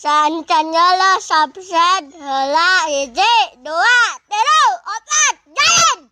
Sancanya lah subset heula hiji, dua, tilu, opat, jalan.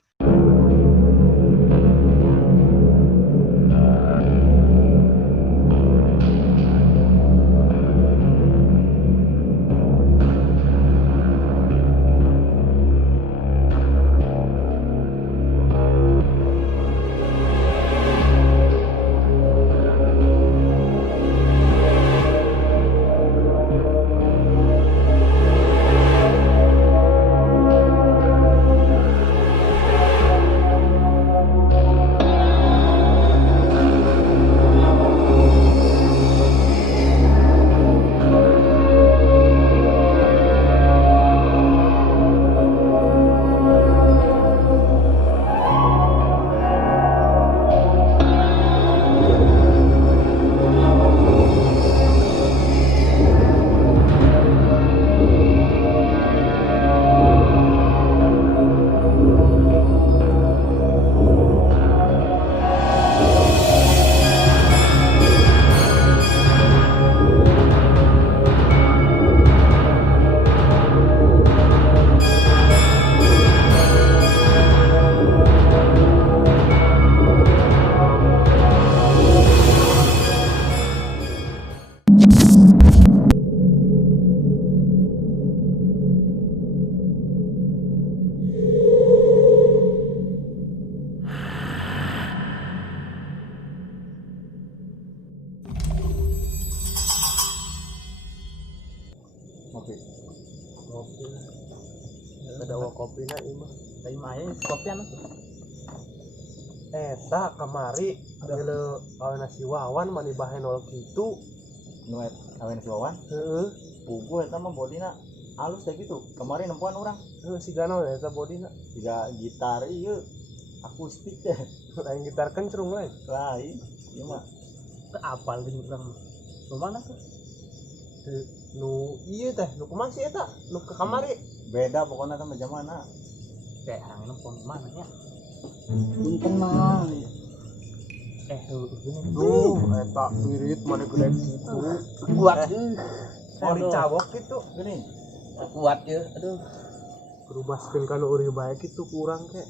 Kopi ada kopi na imah kopi anu eta kamari geuleuh aweuna si Wawan mani bahe nol kitu nu aweuna si Wawan heeh puguh eta mah bodina halus teh gitu kemarin nempuan urang siga naon eta bodina siga gitar ieu akustik teh lain gitar kencrung lain ieu mah apal di urang nu mana tuh nu ieu teh nu kumaha sih eta nu ke kamari beda pokoknya kan zamana teh harang nelpon mana ya Punten Mang. Gini eta wirid mana gede gitu kuat mau dicawok gitu gini kuat ya aduh berubahkeun kana urang bae kitu kurang ke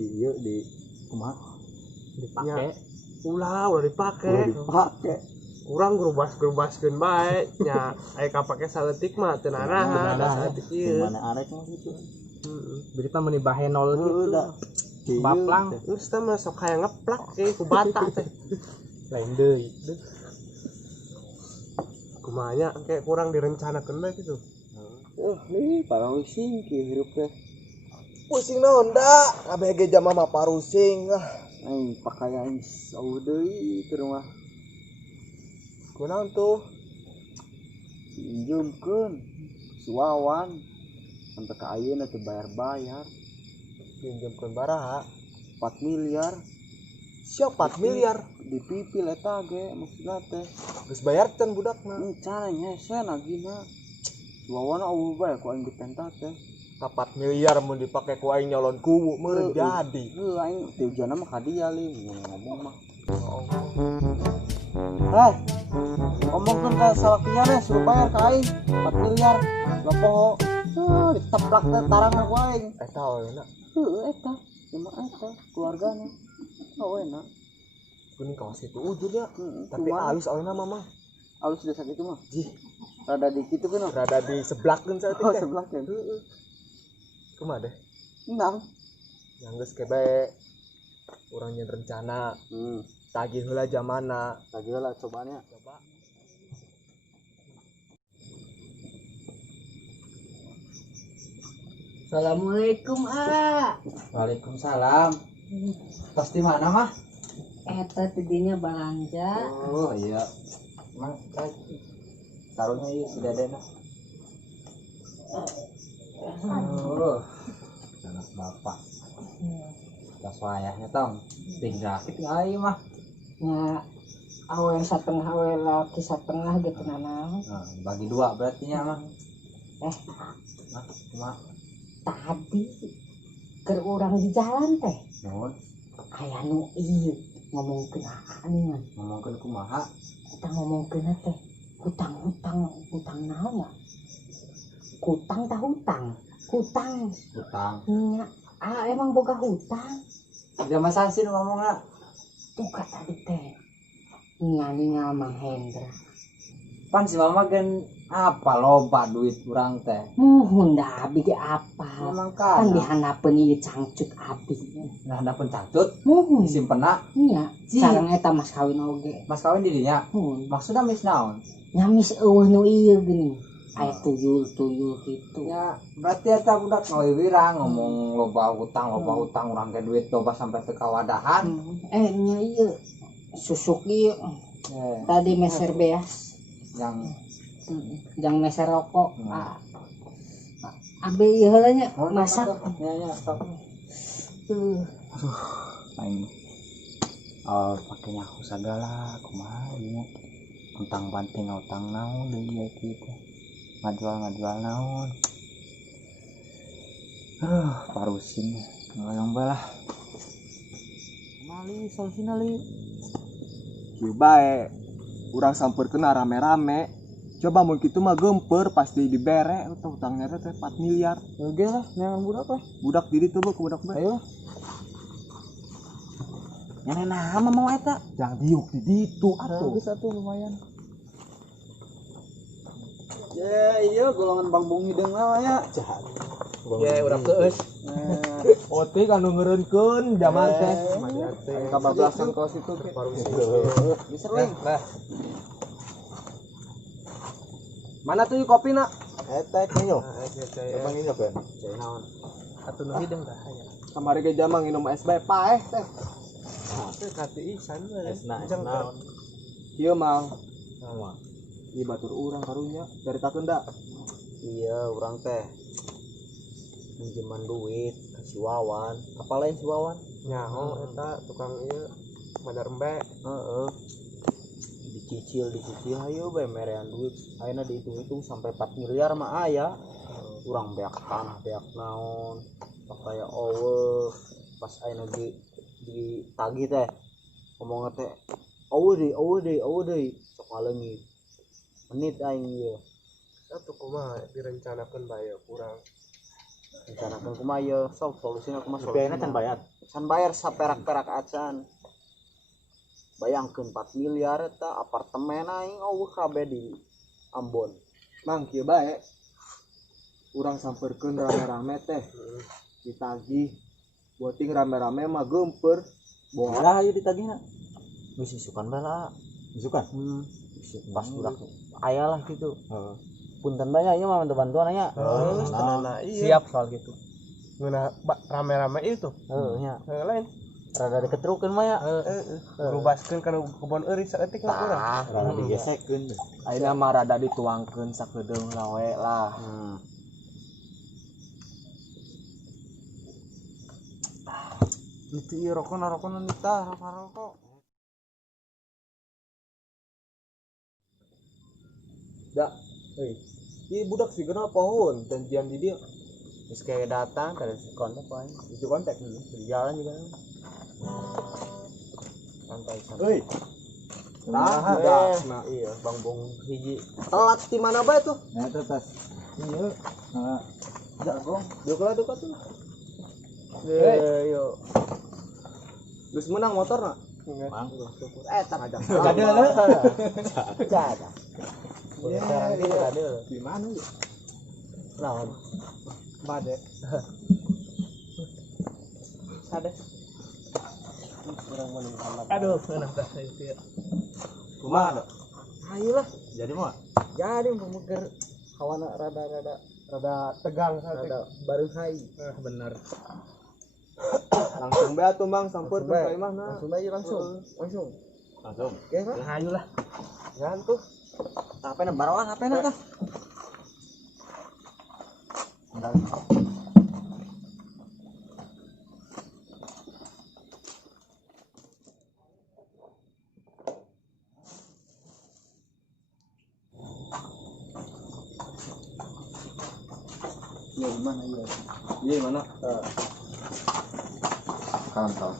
ieu di kumaha dipake ulah dipake urang gerubas-gerubaskeun bae nya aya kapake saletik mah teu nanahan ada saletik ieu mana arek mah gitu berita meni bahe nol gitu baplang geus teh mah sok hayang ngeplak ge ku bata teh lain deui kumaha nya engke kurang direncanakeun bae gitu nih parusing kieu hirup teh pusing naon da kabeh ge jama mah parusing ai pakaian sauh deui teu mah kunaon tuh pinjemkeun si Wawan sampai ka ayeuna teu bayar-bayar pinjemkeun baraha 4 miliar siap 4 miliar dipipil eta ge maksudna teh geus bayar can budakna cara nyese nagina si Wawan eueuh bae ku aing dipenta teh ka 4 miliar mun dipake ku aing nyolon kuwu meureun jadi heuh aing tujuanna mah ka dia li ngomong mah ngomongkeun ka salakinya nih suruh bayar ka aing 4 miliar lapoho diteplak teh tarangna ku aing eta enak heuh eta cuma eta keluargana enak kuning kawas itu ujurnya tapi halus aweuna mah halus desa kitu mah jih rada di kitu kan rada di sebelakkeun saeutik teh sebelakkeun heeh kumaha deh enang yang geus ke bae urang nyen rencana tagih heula jamana tagih heula cobanya coba Assalamualaikum A. Waalaikumsalam. Tos di mana mah? Eta tidinya belanja. Oh iya. Mang taruhnya ieu si Dadena. Oh. Anak bapak. Tas wayahnya tong. Ting sakit ai mah. Nya awe satengah awe laki satengah gitu nanang. Nah, bagi dua berarti nya mah. Nah, cuma tadi keur urang di jalan teh nuhun aya nu ieu ngomongkeun aaningan ngomongkeun kumaha kita ngomongkeun teh hutang naon ya? Hutang tah hutang. Hutang. Nya, emang boga hutang. Udah masa sih ngomongna. Tuh kata teh. Ningal Mang Hendra. Pan si mama kan apa loba duit kurang teh. Muhun dah abi ge apa? Memang Kan kan. dihanapeun ieu cangcut abi. Nah, ada pencatut Muhun. disimpenna. Nya, sareng eta mas kawin oge. Mas kawin di dinya. Muhun. Maksudnya mis naon? Nyamis eueuh nu ieu geuning. Aya tuyul gitu. Ya, berarti eta budak ngawiwirang ngomong loba hutang urang ge duit loba sampai teu kawadahan. Nya ieu susuk ieu tadi meser beas. Jang meser rokok. Abi ieu heula nya masak. Ya, sok. Aing pakainya aku segala kumaha ieu tentang banting utang naon deui ya kitu ngajual naon parusin ngoyong bae lah mali solusina li kieu bae urang sampeurkeun rame-rame coba mun kitu mah gemper pasti dibere utangnya teh 4 miliar Oke lah, neangan budak lah. budak di ditu ke budak bae Ayo. nyana nama mau eta jangan diuk di ditu atuh Bisa tuh lumayan. Ya, iya golongan Bang Bung Hideng namanya. ya urang keus ote kan ngeureunkeun zaman teh kabablasan kos itu teh Bisa ring. nah mana tuh kopi nak Eta kinyo. emang ini apa Naon? atuh nu hideng dah aya kamari ge jama nginum es bae paeh teh teh kati isan we naon? ieu mang Naon? ieu batur urang karunya dari takenda Iya, orang teh pinjaman duit ke si Wawan. Apa lain si Wawan? nyaho eta tukang ieu madar embe Heeh. Dicicil ayo bae merean duit. Ayeuna dihitung-hitung sampai 4 miliar mah aya. Urang beak tanah, beak naon. Pakaya eueuh. Pas ayeuna ditagih teh ngomongna teh eueuh deui sok ngaleungit. Menit aing ieu. atuh kumaha direncanakeun bae kurang Rencanakeun kumaha ieu sok solusina kumaha rupiahna can bayar can bayar saperak-perak acan. Bayangkeun 4 miliar eta apartemen aing eueuh kabeh di Ambon. mang kieu bae urang sampeurkeun rame-rame teh ditagih beuting rame-rame mah gemper bola ieu ditagihna Geus isukan bae lah. isukan Pas budak aya lah gitu. Punten bae nya mah bantu bantuan nya. nah, siap soal gitu ngeuna rame-rame itu Heuh nya. lain Rada diketerukeun mah ya. berubahkeun kana kebon euris saeutik mah urang rada digesekkeun ayeuna mah rada dituangkeun sakedeung lawe lah itu ieu rokok nita rokok da ieu budak sih kenal pohon janjian di dia Terus kayak datang kada kontak wae. itu kontak Di jalan juga. Santai. euy Nah, nah iya, Bang Bung hiji. telat di mana bae tuh eta tas iya Jagong. deuk tuh Yo. geus menang motor nak mang tak aja Gadeul. Jaga. Sekarang ini gadeul. di mana ya Naon? bade Sades. Kurang meninggal. aduh enak dah itu ya kumaha Ayolah. jadi mah Jadi pemuger hawana rada tegang saat rada baru hai. bener langsung bae atuh mang sampeur Bae. ke imah nah Langsung aja langsung. langsung Oke, Pak. ayo lah ngantuk HP-na barawan HP-na tah. iya mana iya iya mana kantor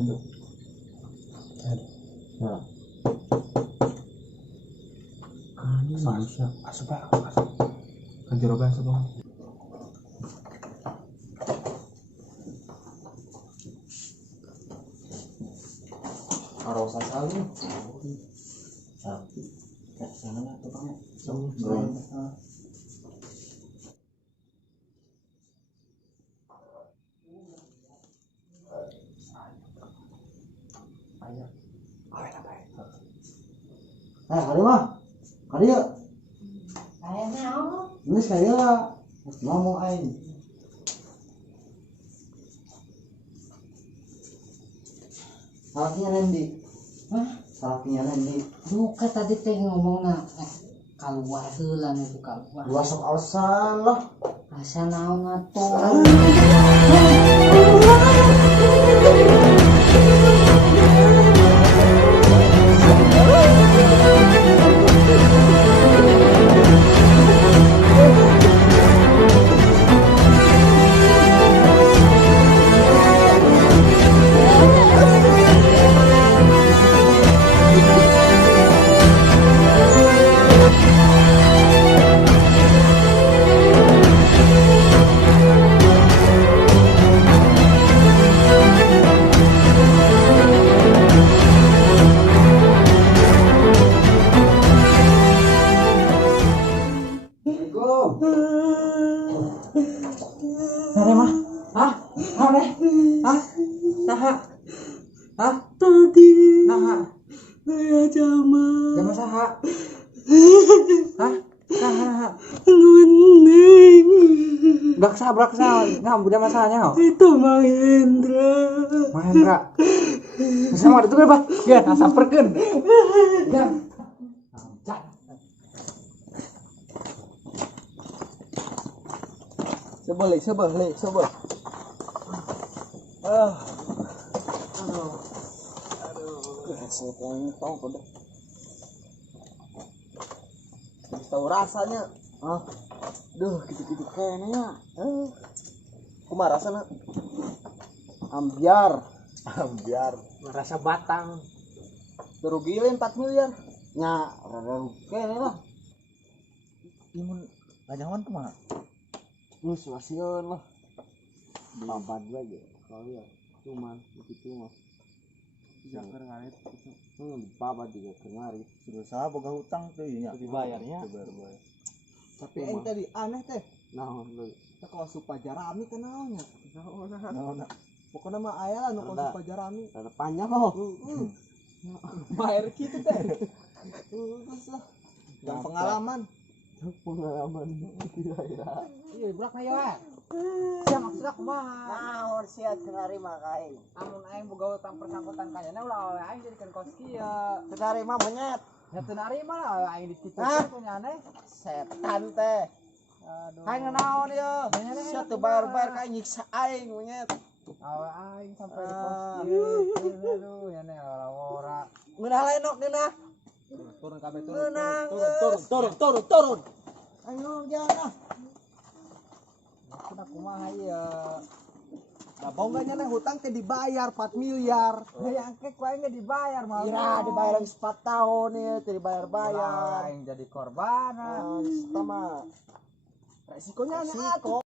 Aduh. Ya. Ini manusia. Asup. Kanjero asup. Arosa saling. Tapi kayak sana tuh Bang. Hari mah, hari ya. Kayaknya Ini saya ngomong aing. Sakinya Nendi. Hah? Sakinya Nendi. Buka tadi teh ngomongna keluar heula nu keluar. Dua sok alasan lah. Asa naon atuh? Nare mah, hah? Nare, hah? Naha, hah? Tadi Naha, saya jama jama saha? Hah? Naha, nuning braksa, ngam budak masanya, itu Mahendra. Mahendra. Sama itu berapa? Ya, samperkeun. Ya. Sebalik. Tahu rasanya. Duh, gitu-gitu kayaknya. Kumaha rasana? Ambiar. Merasa batang. Kerugiin 4 miliar. Nya, rada rugi kayaknya lah. Imun ngajawan kumaha? Suasion lah. Babat lagi. Kalau ya cuman begitu mah. Bisa ngarit gitu. Babat juga kengarit. Sudah saha boga hutang teh nya. Dibayarnya. Tapi ente tadi aneh teh. Naon deui? Teh kalau supajarami kan naonnya? Naon? Pokoknya mah aya lah nu kalau supajarami. Ada panjang loh. Bayar kitu teh. Terus lah. Yang pengalaman. Iya, burak na ya. Sia maksudna kumaha? Naon sia kenari mah kae. Amun aing boga utang persangkutan kayana ulah oleh aing jadikeun kos kieu. Kenari mah monyet. Ya teu narima lah aing dikitukeun punya aneh. Setan teh. Aduh. Aing naon ieu? Sia teu bayar-bayar ka nyiksa aing monyet. Awe aing sampai di kos kieu. Aduh, ya ne ora-ora. Ngeunah lenok ngeunah. Turun kabeh turun. Ayo jangan. Maksudna kumaha ieu? Nah, bongganya nih hutang teh dibayar 4 miliar. Yang kek wae ge dibayar mah. Kira dibayar 4 tahun ya, teh dibayar-bayar. Yang jadi korban. Sama resikonya resiko.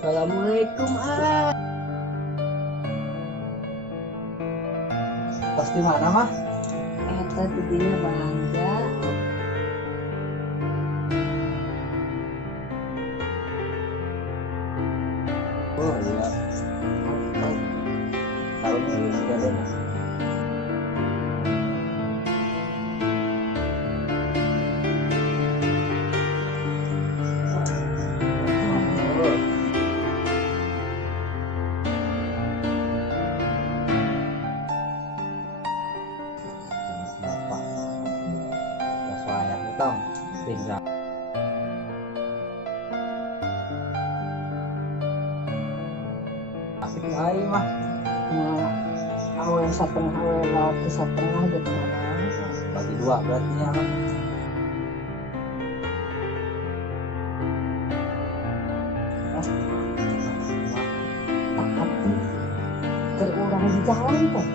Assalamualaikum Tos di mana mah? Eta tidinya bangga. tinggal asik aja mah Awe setengah awe laki setengah gitu mana bagi dua berarti ya mah tapi terurang di jalan teh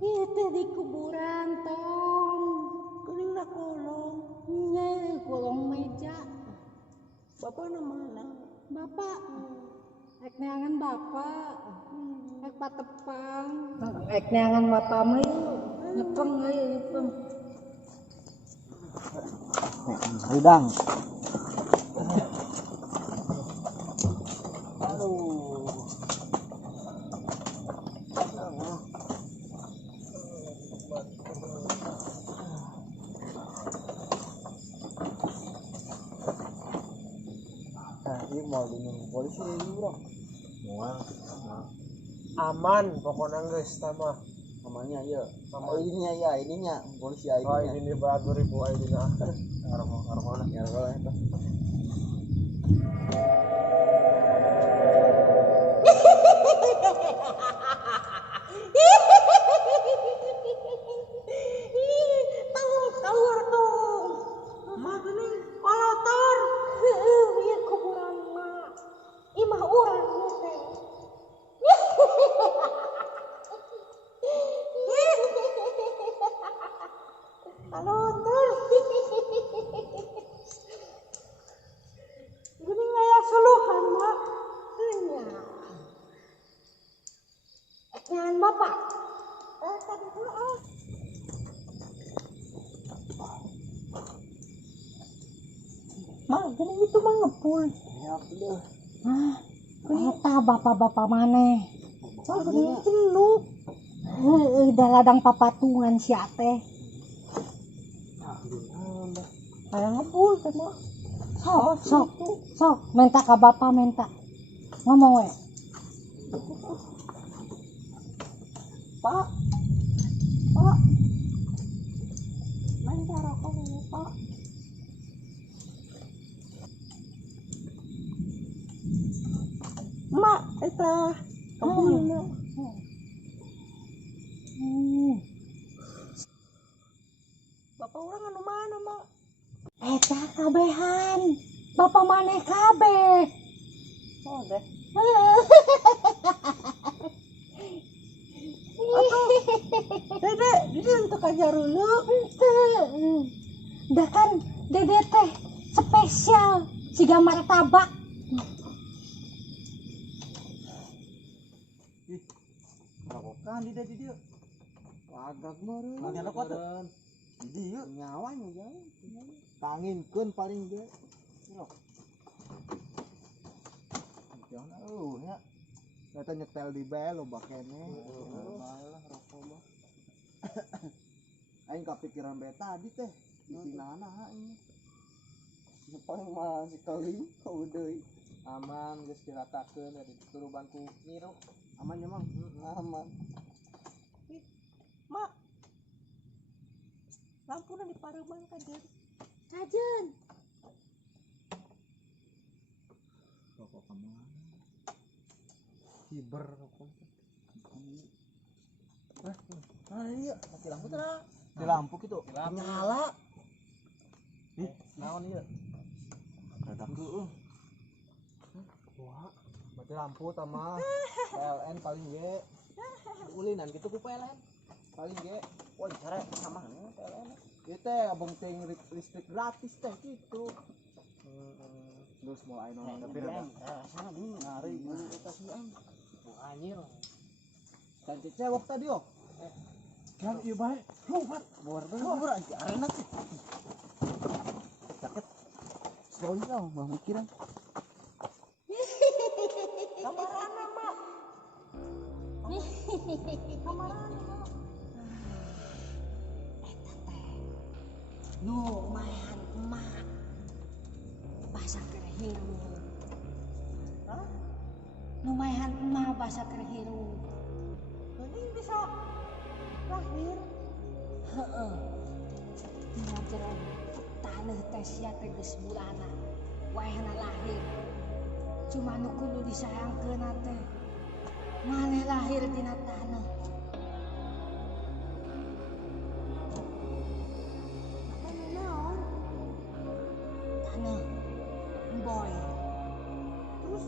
itu di kuburan tong kuning na kolong iya kolong meja bapak mana bapak ek neangan bapak ek patepang ek neangan bapak mah nyepeng ayo nyepeng Ridang. Ini mau dinung polisi ini bro. Mual. Aman pokoknya guys sama Namanya ya. Oh ininya ya, ininya polisi ID oh nya. ini berat 2000 ID nah Arah ya itu. Mak, gini itu mah ngepul. Ya udah. Ah, eta bapak-bapak maneh. Oh, gini celuk. Udah ladang papatungan si ate. Aya ngepul teh mah. Sok, minta ka bapak minta. Ngomong we. Pak. Minta rokok dulu, Pak. Mak, eta kabulna. Bapak orang anu mana, Mak? Eta kabehan. Bapak maneh kabeh. Oh, deh. Dede, untuk aja dulu. Dah kan, Dede teh spesial si gambar tabak. Kan di dia. Agak meureun. Makan rokok tuh. Di dieu nyawanya jangan. Tanginkeun paling ge. Jangan nya. Eta nyetel di bae lo bakene. Bae lah rokok mah. Aing kapikiran bae tadi teh. Di mana ini. Paling mah sekali udah aman geus diratakeun dari turubanku niru. Aman ya Mang? Aman. Mak. Lampuna di pareuman kajen. Kajen. Rokok kemana? Fiber rokok. Iya, mati lampu tara. Di lampu gitu. Nyala. Naon ieu? Dadak heueuh. Wah, mati lampu tama. PLN paling ge. Ulinan gitu ku PLN. Paling ge. Wah, cara sama PLN. Ieu teh abang teh listrik gratis teh gitu. Terus mulai nonton tapi Tapi sana nih ngari eta si em. anjir. Cantik cewek tadi oh. Yang ieu bae. Lupat. Bor anjir arena tuh. Jaket. Soalnya lah mah mikiran. Kamarana mak. Nu mayan emak bahasa kerehiru. Lumayan emak bahasa kerehiru. Ini bisa lahir. Heeh. Dina jero taneuh teh sia teh geus bulana. Wayahna lahir. Cuma nu kudu disayangkeun teh maneh lahir dina taneuh. Taneuh emboy. Terus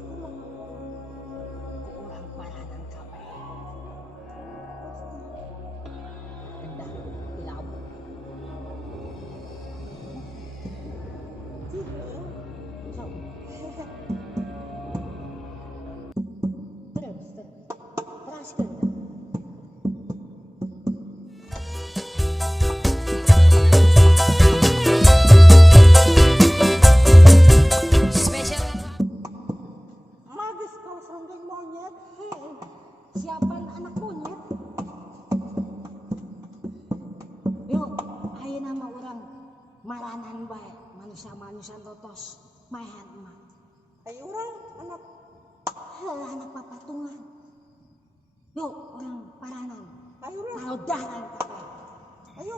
Urang paranan kabeh. Endah di laut. Terus teraskeun. magis kau serangga monyet. Siapa anak monyet? Yuk, ayo nama orang maranan baik manusia-manusia totos mayan emak. Ayo orang anak Anak papatungan. Yuk, orang paranan. ayo orang Parodahan kabeh. ayo